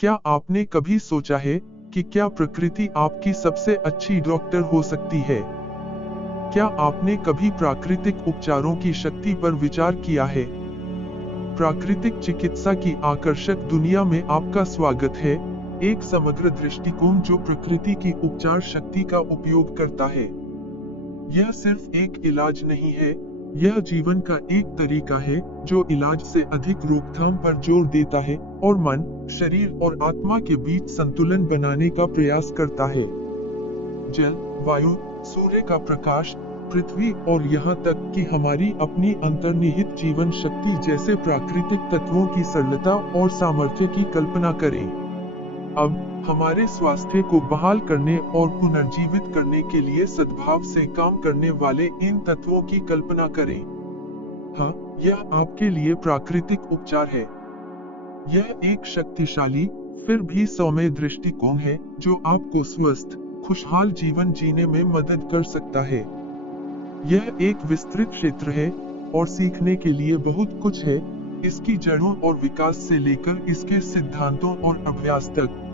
क्या आपने कभी सोचा है कि क्या प्रकृति आपकी सबसे अच्छी डॉक्टर हो सकती है? क्या आपने कभी प्राकृतिक उपचारों की शक्ति पर विचार किया है? प्राकृतिक चिकित्सा की आकर्षक दुनिया में आपका स्वागत है, एक समग्र दृष्टिकोण जो प्रकृति की उपचार शक्ति का उपयोग करता है। यह सिर्फ एक इलाज नहीं है, यह जीवन का एक तरीका है जो इलाज से अधिक रोकथाम पर जोर देता है और मन, शरीर और आत्मा के बीच संतुलन बनाने का प्रयास करता है। जल, वायु, सूर्य का प्रकाश, पृथ्वी और यहाँ तक कि हमारी अपनी अंतर्निहित जीवन शक्ति जैसे प्राकृतिक तत्वों की सरलता और सामर्थ्य की कल्पना करें। अब हमारे स्वास्थ्य को बहाल करने और पुनर्जीवित करने के लिए सद्भाव से काम करने वाले इन तत्वों की कल्पना करें। हाँ, यह आपके लिए प्राकृतिक उपचार है। यह एक शक्तिशाली फिर भी सौम्य दृष्टिकोण है जो आपको स्वस्थ, खुशहाल जीवन जीने में मदद कर सकता है। यह एक विस्तृत क्षेत्र है और सीखने के लिए बहुत कुछ है, इसकी जड़ों और विकास से लेकर इसके सिद्धांतों और अभ्यास तक।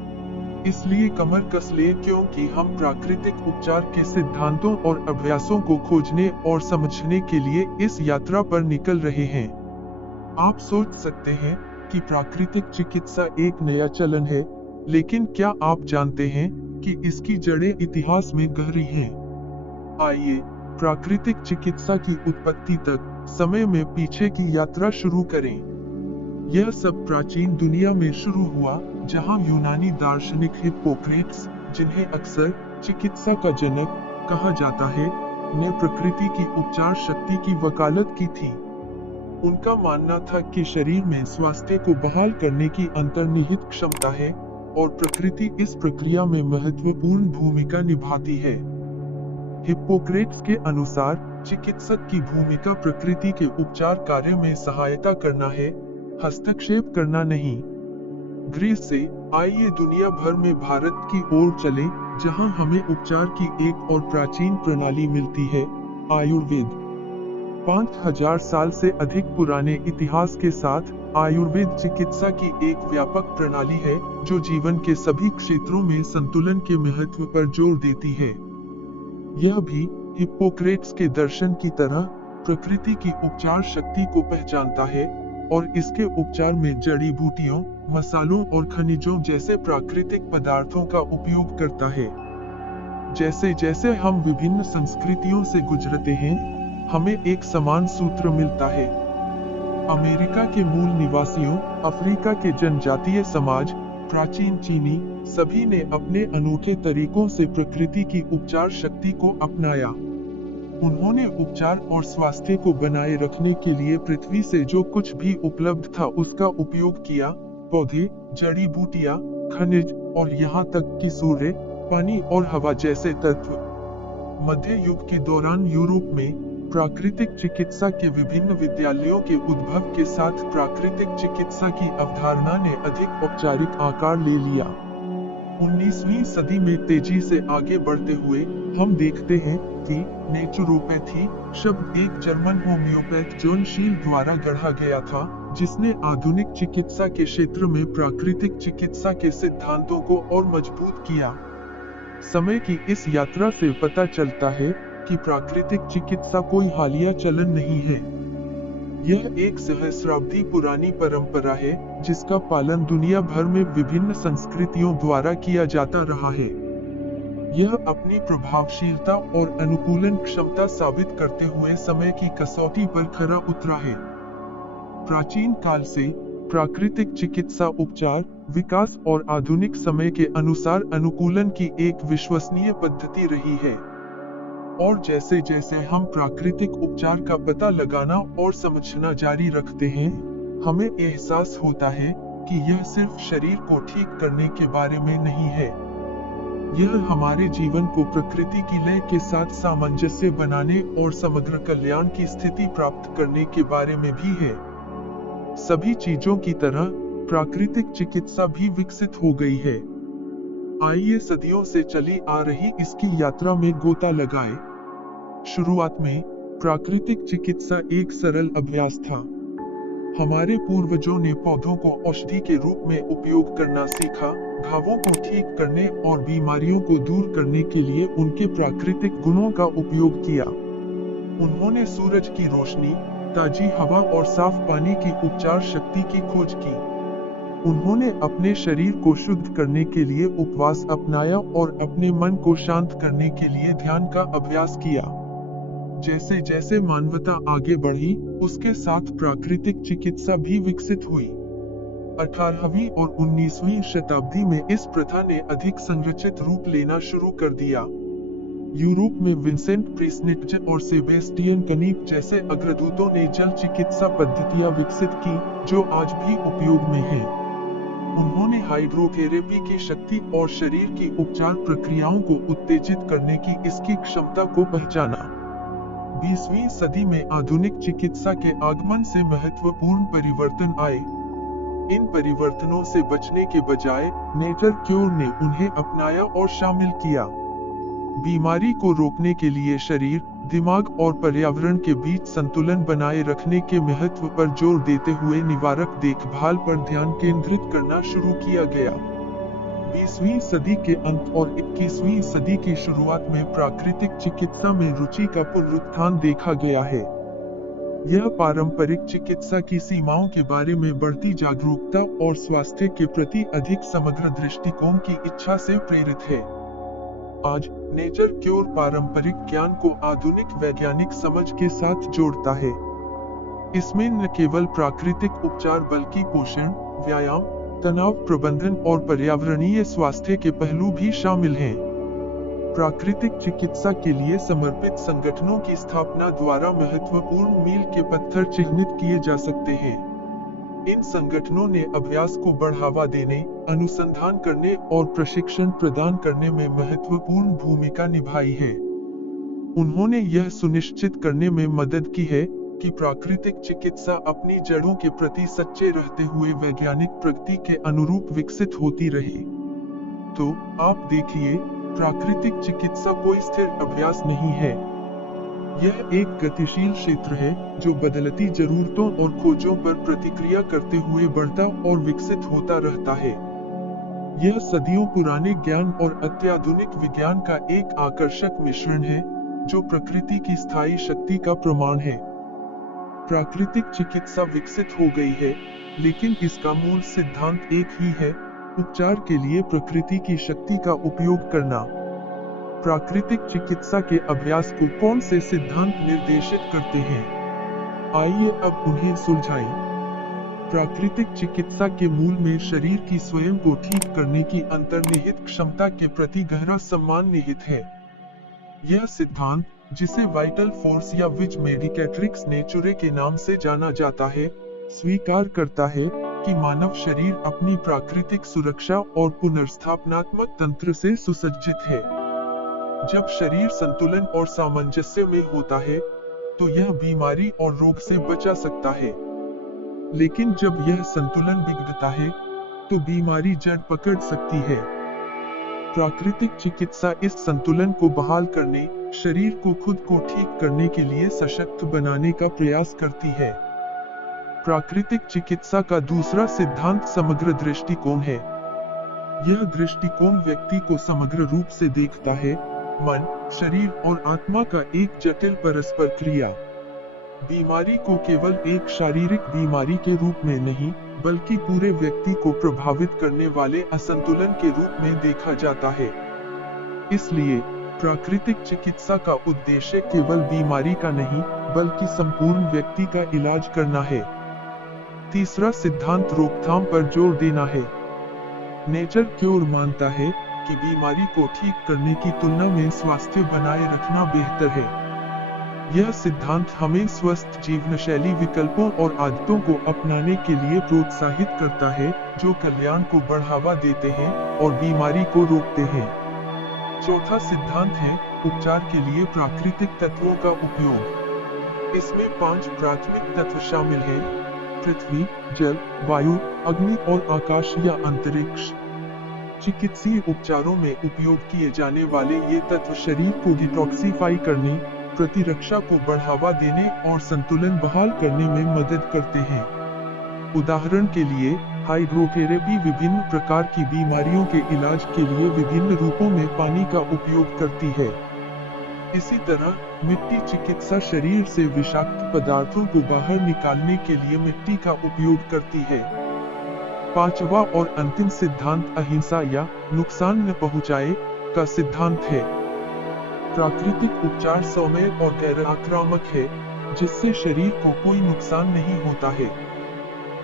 इसलिए कमर कस ले, क्योंकि हम प्राकृतिक उपचार के सिद्धांतों और अभ्यासों को खोजने और समझने के लिए इस यात्रा पर निकल रहे हैं। आप सोच सकते हैं कि प्राकृतिक चिकित्सा एक नया चलन है, लेकिन क्या आप जानते हैं कि इसकी जड़ें इतिहास में गहरी हैं? आइए प्राकृतिक चिकित्सा की उत्पत्ति तक समय में पीछे की यात्रा शुरू करें। यह सब प्राचीन दुनिया में शुरू हुआ, जहां यूनानी दार्शनिक हिप्पोक्रेट्स, जिन्हें अक्सर चिकित्सा का जनक कहा जाता है, ने प्रकृति की उपचार शक्ति की वकालत की थी। उनका मानना था कि शरीर में स्वास्थ्य को बहाल करने की अंतर्निहित क्षमता है और प्रकृति इस प्रक्रिया में महत्वपूर्ण भूमिका निभाती है। हिप्पोक्रेट्स के अनुसार चिकित्सक की भूमिका प्रकृति के उपचार कार्य में सहायता करना है, हस्तक्षेप करना नहीं। ग्रीस से आइए दुनिया भर में भारत की ओर चले, जहां हमें उपचार की एक और प्राचीन प्रणाली मिलती है, आयुर्वेद। 5000 साल से अधिक पुराने इतिहास के साथ आयुर्वेद चिकित्सा की एक व्यापक प्रणाली है जो जीवन के सभी क्षेत्रों में संतुलन के महत्व पर जोर देती है। यह भी हिप्पोक्रेट्स के दर्शन की तरह प्रकृति की उपचार शक्ति को पहचानता है और इसके उपचार में जड़ी बूटियों, मसालों और खनिजों जैसे प्राकृतिक पदार्थों का उपयोग करता है। जैसे जैसे हम विभिन्न संस्कृतियों से गुजरते हैं, हमें एक समान सूत्र मिलता है। अमेरिका के मूल निवासियों, अफ्रीका के जनजातीय समाज, प्राचीन चीनी, सभी ने अपने अनोखे तरीकों से प्रकृति की उपचार शक्ति को अपनाया। उन्होंने उपचार और स्वास्थ्य को बनाए रखने के लिए पृथ्वी से जो कुछ भी उपलब्ध था उसका उपयोग किया, पौधे, जड़ी बूटियां, खनिज और यहाँ तक कि सूर्य, पानी और हवा जैसे तत्व। मध्य युग के दौरान यूरोप में प्राकृतिक चिकित्सा के विभिन्न विद्यालयों के उद्भव के साथ प्राकृतिक चिकित्सा की अवधारणा ने अधिक औपचारिक आकार ले लिया। 19वीं सदी में तेजी से आगे बढ़ते हुए हम देखते हैं कि नेचुरोपैथी शब्द एक जर्मन होम्योपैथ जॉन शील द्वारा गढ़ा गया था, जिसने आधुनिक चिकित्सा के क्षेत्र में प्राकृतिक चिकित्सा के सिद्धांतों को और मजबूत किया। समय की इस यात्रा से पता चलता है कि प्राकृतिक चिकित्सा कोई हालिया चलन नहीं है। यह एक सहस्राब्दी पुरानी परंपरा है जिसका पालन दुनिया भर में विभिन्न संस्कृतियों द्वारा किया जाता रहा है। यह अपनी प्रभावशीलता और अनुकूलन क्षमता साबित करते हुए समय की कसौटी पर खरा उतरा है। प्राचीन काल से प्राकृतिक चिकित्सा उपचार, विकास और आधुनिक समय के अनुसार अनुकूलन की एक विश्वसनीय पद्धति रही है। और जैसे जैसे हम प्राकृतिक उपचार का पता लगाना और समझना जारी रखते हैं, हमें एहसास होता है कि यह सिर्फ शरीर को ठीक करने के बारे में नहीं है। यह हमारे जीवन को प्रकृति की लय के साथ सामंजस्य बनाने और समग्र कल्याण की स्थिति प्राप्त करने के बारे में भी है। सभी चीजों की तरह प्राकृतिक चिकित्सा भी विकसित हो गई है। आइए सदियों से चली आ रही इसकी यात्रा में गोता लगाए। शुरुआत में प्राकृतिक चिकित्सा एक सरल अभ्यास था। हमारे पूर्वजों ने पौधों को औषधि के रूप में उपयोग करना सीखा, घावों को ठीक करने और बीमारियों को दूर करने के लिए उनके प्राकृतिक गुणों का उपयोग किया। उन्होंने सूरज की रोशनी, ताजी हवा और साफ पानी की उपचार शक्ति की खोज की। उन्होंने अपने शरीर को शुद्ध करने के लिए उपवास अपनाया और अपने मन को शांत करने के लिए ध्यान का अभ्यास किया। जैसे जैसे मानवता आगे बढ़ी, उसके साथ प्राकृतिक चिकित्सा भी विकसित हुई। 18वीं और 19वीं शताब्दी में इस प्रथा ने अधिक संरचित रूप लेना शुरू कर दिया। यूरोप में विंसेंट प्रिस्निटज और सेबेस्टियन कनीप जैसे अग्रदूतों ने जल चिकित्सा पद्धतियां विकसित की, जो आज भी उपयोग में हैं। उन्होंने हाइड्रोथेरेपी की शक्ति और शरीर की उपचार प्रक्रियाओं को उत्तेजित करने की इसकी क्षमता को पहचाना। 20वीं सदी में आधुनिक चिकित्सा के आगमन से महत्वपूर्ण परिवर्तन आए। इन परिवर्तनों से बचने के बजाय नेचर क्योर ने उन्हें अपनाया और शामिल किया। बीमारी को रोकने के लिए शरीर, दिमाग और पर्यावरण के बीच संतुलन बनाए रखने के महत्व पर जोर देते हुए निवारक देखभाल पर ध्यान केंद्रित करना शुरू किया गया। 20वीं सदी के अंत और 21वीं सदी की शुरुआत में प्राकृतिक चिकित्सा में रुचि का पुनरुत्थान देखा गया है। यह पारंपरिक चिकित्सा की सीमाओं के बारे में बढ़ती जागरूकता और स्वास्थ्य के प्रति अधिक समग्र दृष्टिकोण की इच्छा से प्रेरित है। आज नेचर क्योर पारंपरिक ज्ञान को आधुनिक वैज्ञानिक समझ के साथ जोड़ता है। इसमें न केवल प्राकृतिक उपचार बल्कि पोषण, व्यायाम, तनाव प्रबंधन और पर्यावरणीय स्वास्थ्य के पहलू भी शामिल हैं। प्राकृतिक चिकित्सा के लिए समर्पित संगठनों की स्थापना द्वारा महत्वपूर्ण मील के पत्थर चिह्नित किए जा सकते हैं। इन संगठनों ने अभ्यास को बढ़ावा देने, अनुसंधान करने और प्रशिक्षण प्रदान करने में महत्वपूर्ण भूमिका निभाई है। उन्होंने यह सुनिश्चित करने में मदद की है कि प्राकृतिक चिकित्सा अपनी जड़ों के प्रति सच्चे रहते हुए वैज्ञानिक प्रगति के अनुरूप विकसित होती रहे। तो आप देखिए, प्राकृतिक चिकित्सा कोई स्थिर अभ्यास नहीं है। यह एक गतिशील क्षेत्र है जो बदलती जरूरतों और खोजों पर प्रतिक्रिया करते हुए बढ़ता और विकसित होता रहता है। यह सदियों पुराने ज्ञान और अत्याधुनिक विज्ञान का एक आकर्षक मिश्रण है, जो प्रकृति की स्थायी शक्ति का प्रमाण है। प्राकृतिक चिकित्सा विकसित हो गई है, लेकिन इसका मूल सिद्धांत एक ही है: उपचार के लिए प्रकृति की शक्ति का उपयोग करना। प्राकृतिक चिकित्सा के अभ्यास को कौन से सिद्धांत निर्देशित करते हैं? आइए अब उन्हें सुलझाएं। प्राकृतिक चिकित्सा के मूल में शरीर की स्वयं को ठीक करने की अंतर्निहित क्षमता के प्रति गहरा सम्मान निहित है। यह सिद्धांत, जिसे वाइटल फोर्स या विच मेडिकेट्रिक्स नेचुरे के नाम से जाना जाता है, स्वीकार करता है कि मानव शरीर अपनी प्राकृतिक सुरक्षा और पुनर्स्थापनात्मक तंत्र से सुसज्जित है। जब शरीर संतुलन और सामंजस्य में होता है, तो यह बीमारी और रोग से बचा सकता है। लेकिन जब यह संतुलन बिगड़ता है, तो बीमारी जड़ पकड़ सकती है। प्राकृतिक चिकित्सा इस संतुलन को बहाल करने, शरीर को खुद को ठीक करने के लिए सशक्त बनाने का प्रयास करती है। प्राकृतिक चिकित्सा का दूसरा सिद्धांत समग्र दृष्टिकोण है। यह दृष्टिकोण व्यक्ति को समग्र रूप से देखता है, मन, शरीर और आत्मा का एक जटिल परस्पर क्रिया। बीमारी को केवल एक शारीरिक बीमारी के रूप में नहीं, बल्कि पूरे व्यक्ति को प्रभावित करने वाले असंतुलन के रूप में देखा जाता है। इसलिए प्राकृतिक चिकित्सा का उद्देश्य केवल बीमारी का नहीं, बल्कि संपूर्ण व्यक्ति का इलाज करना है। तीसरा सिद्धांत रोकथाम पर जोर देना है। नेचर क्योर मानता है कि बीमारी को ठीक करने की तुलना में स्वास्थ्य बनाए रखना बेहतर है। यह सिद्धांत हमें स्वस्थ जीवनशैली विकल्पों और आदतों को अपनाने के लिए प्रोत्साहित करता है, जो कल्याण को बढ़ावा देते हैं और बीमारी को रोकते हैं। चौथा सिद्धांत है उपचार के लिए प्राकृतिक तत्वों का उपयोग। इसमें 5 प्राथमिक तत्व शामिल हैं: पृथ्वी, जल, वायु, अग्नि और आकाश या अंतरिक्ष। चिकित्सीय उपचारों में उपयोग किए जाने वाले ये तत्व शरीर को डिटॉक्सिफाई करने, प्रतिरक्षा को बढ़ावा देने और संतुलन बहाल करने में मदद करते हैं। उदाहरण के लिए, हाइड्रोथेरेपी विभिन्न प्रकार की बीमारियों के इलाज के लिए विभिन्न रूपों में पानी का उपयोग करती है। इसी तरह मिट्टी चिकित्सा शरीर से विषाक्त पदार्थों को बाहर निकालने के लिए मिट्टी का उपयोग करती है। पांचवा और अंतिम सिद्धांत अहिंसा या नुकसान न पहुंचाए का सिद्धांत है। प्राकृतिक उपचार सौम्य और गैर आक्रामक है, जिससे शरीर को कोई नुकसान नहीं होता है।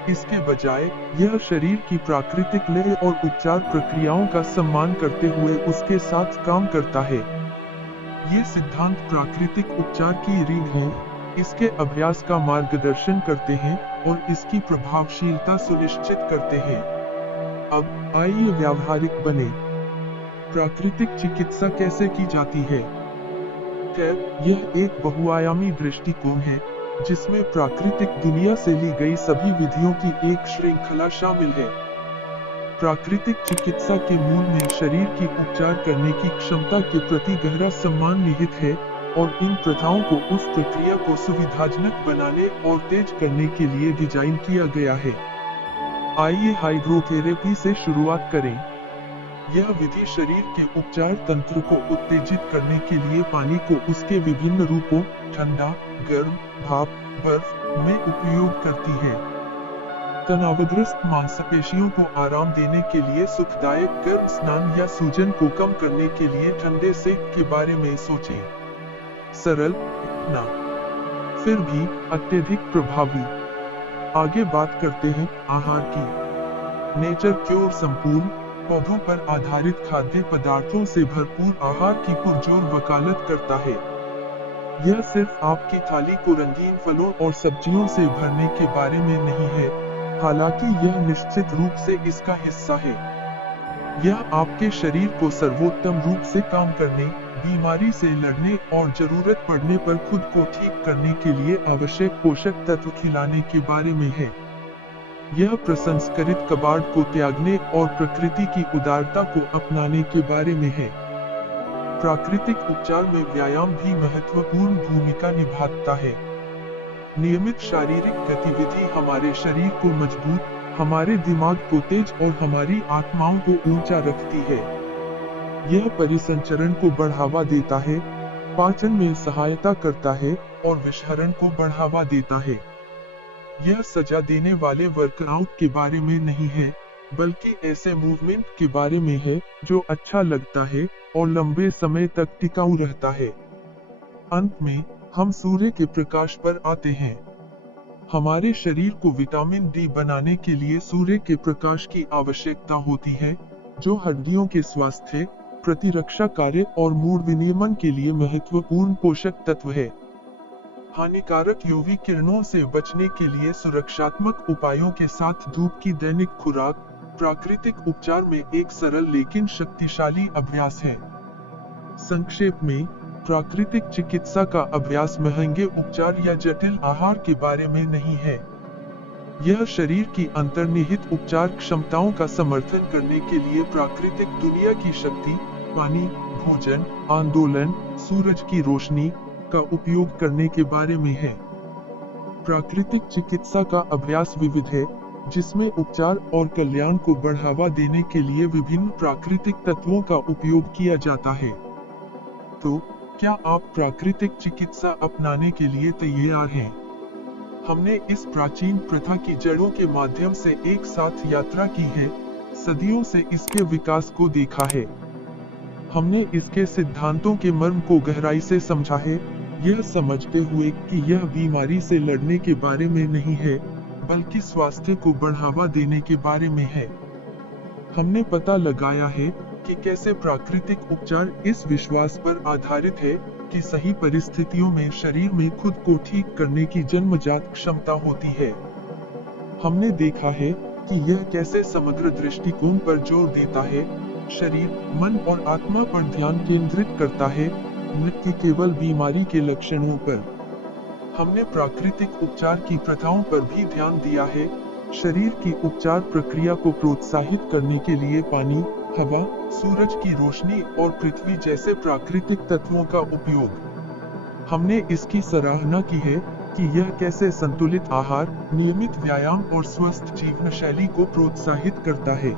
इसके बजाय यह शरीर की प्राकृतिक लय और उपचार प्रक्रियाओं का सम्मान करते हुए उसके साथ काम करता है। ये सिद्धांत प्राकृतिक उपचार की रीढ़ है, इसके अभ्यास का मार्गदर्शन करते हैं और इसकी प्रभावशीलता सुनिश्चित करते हैं। अब आइए व्यावहारिक बने। प्राकृतिक चिकित्सा कैसे की जाती है? खैर, यह एक बहुआयामी दृष्टिकोण है, जिसमें प्राकृतिक दुनिया से ली गई सभी विधियों की एक श्रृंखला शामिल है। प्राकृतिक चिकित्सा के मूल में शरीर की उपचार करने की क्षमता के प्रति गहरा सम्मान निहित है और इन प्रथाओं को उस प्रक्रिया को सुविधाजनक बनाने और तेज करने के लिए डिजाइन किया गया है। आइए हाइड्रोथेरेपी से शुरुआत करें। यह विधि शरीर के उपचार तंत्र को उत्तेजित करने के लिए पानी को उसके विभिन्न रूपों ठंडा, गर्म, भाप, बर्फ में उपयोग करती है। तनावग्रस्त मांसपेशियों को आराम देने के लिए सुखदायक गर्म स्नान या सूजन को कम करने के लिए ठंडे सेक के बारे में सोचें। सरल ना, फिर भी अत्यधिक प्रभावी। आगे बात करते हैं आहार की। नेचर क्योर संपूर्ण पौधों पर आधारित खाद्य पदार्थों से भरपूर आहार की पुरजोर वकालत करता है। यह सिर्फ आपकी थाली को रंगीन फलों और सब्जियों से भरने के बारे में नहीं है, हालांकि यह निश्चित रूप से इसका हिस्सा है। यह आपके शरीर को सर्वोत्तम रूप से काम करने, बीमारी से लड़ने और जरूरत पड़ने पर खुद को ठीक करने के लिए आवश्यक पोषक तत्व खिलाने के बारे में है। यह प्रसंस्करित कबाड़ को त्यागने और प्रकृति की उदारता को अपनाने के बारे में है। प्राकृतिक उपचार में व्यायाम भी महत्वपूर्ण भूमिका निभाता है। नियमित शारीरिक गतिविधि हमारे शरीर को मजबूत, हमारे दिमाग को तेज और हमारी आत्माओं को ऊंचा रखती है। यह परिसंचरण को बढ़ावा देता है, पाचन में सहायता करता है और विषहरण को बढ़ावा देता है। यह सजा देने वाले वर्कआउट के बारे में नहीं है, बल्कि ऐसे मूवमेंट के बारे में है जो अच्छा लगता है और लंबे समय तक टिकाऊ रहता है। अंत में हम सूर्य के प्रकाश पर आते हैं। हमारे शरीर को विटामिन डी बनाने के लिए सूर्य के प्रकाश की आवश्यकता होती है, जो हड्डियों के स्वास्थ्य, प्रतिरक्षा कार्य और मूड विनियमन के लिए महत्वपूर्ण पोषक तत्व है। हानिकारक यूवी किरणों से बचने के लिए सुरक्षात्मक उपायों के साथ धूप की दैनिक खुराक प्राकृतिक उपचार में एक सरल लेकिन शक्तिशाली अभ्यास है। संक्षेप में, प्राकृतिक चिकित्सा का अभ्यास महंगे उपचार या जटिल आहार के बारे में नहीं है। यह शरीर की अंतर्निहित उपचार क्षमताओं का समर्थन करने के लिए प्राकृतिक दुनिया की शक्ति, पानी, भोजन, आंदोलन, सूरज की रोशनी का उपयोग करने के बारे में है। प्राकृतिक चिकित्सा का अभ्यास विविध है, जिसमें उपचार और कल्याण को बढ़ावा देने के लिए विभिन्न प्राकृतिक तत्वों का उपयोग किया जाता है। तो क्या आप प्राकृतिक चिकित्सा अपनाने के लिए तैयार हैं? हमने इस प्राचीन प्रथा की जड़ों के माध्यम से एक साथ यात्रा की है, सदियों से इसके विकास को देखा है। हमने इसके सिद्धांतों के मर्म को गहराई से समझा है, यह समझते हुए कि यह बीमारी से लड़ने के बारे में नहीं है, बल्कि स्वास्थ्य को बढ़ावा देने के बारे में है। हमने पता लगाया है कि कैसे प्राकृतिक उपचार इस विश्वास पर आधारित है कि सही परिस्थितियों में शरीर में खुद को ठीक करने की जन्मजात क्षमता होती है। हमने देखा है कि यह कैसे समग्र दृष्टिकोण पर जोर देता है, शरीर, मन और आत्मा पर ध्यान केंद्रित करता है, न कि केवल बीमारी के लक्षणों पर। हमने प्राकृतिक उपचार की प्रथाओं पर भी ध्यान दिया है, शरीर की उपचार प्रक्रिया को प्रोत्साहित करने के लिए पानी, हवा, सूरज की रोशनी और पृथ्वी जैसे प्राकृतिक तत्वों का उपयोग। हमने इसकी सराहना की है कि यह कैसे संतुलित आहार, नियमित व्यायाम और स्वस्थ जीवन शैली को प्रोत्साहित करता है।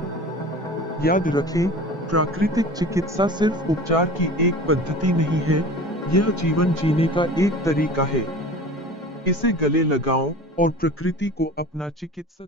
याद रखें, प्राकृतिक चिकित्सा सिर्फ उपचार की एक पद्धति नहीं है, यह जीवन जीने का एक तरीका है। इसे गले लगाओ और प्रकृति को अपना चिकित्सक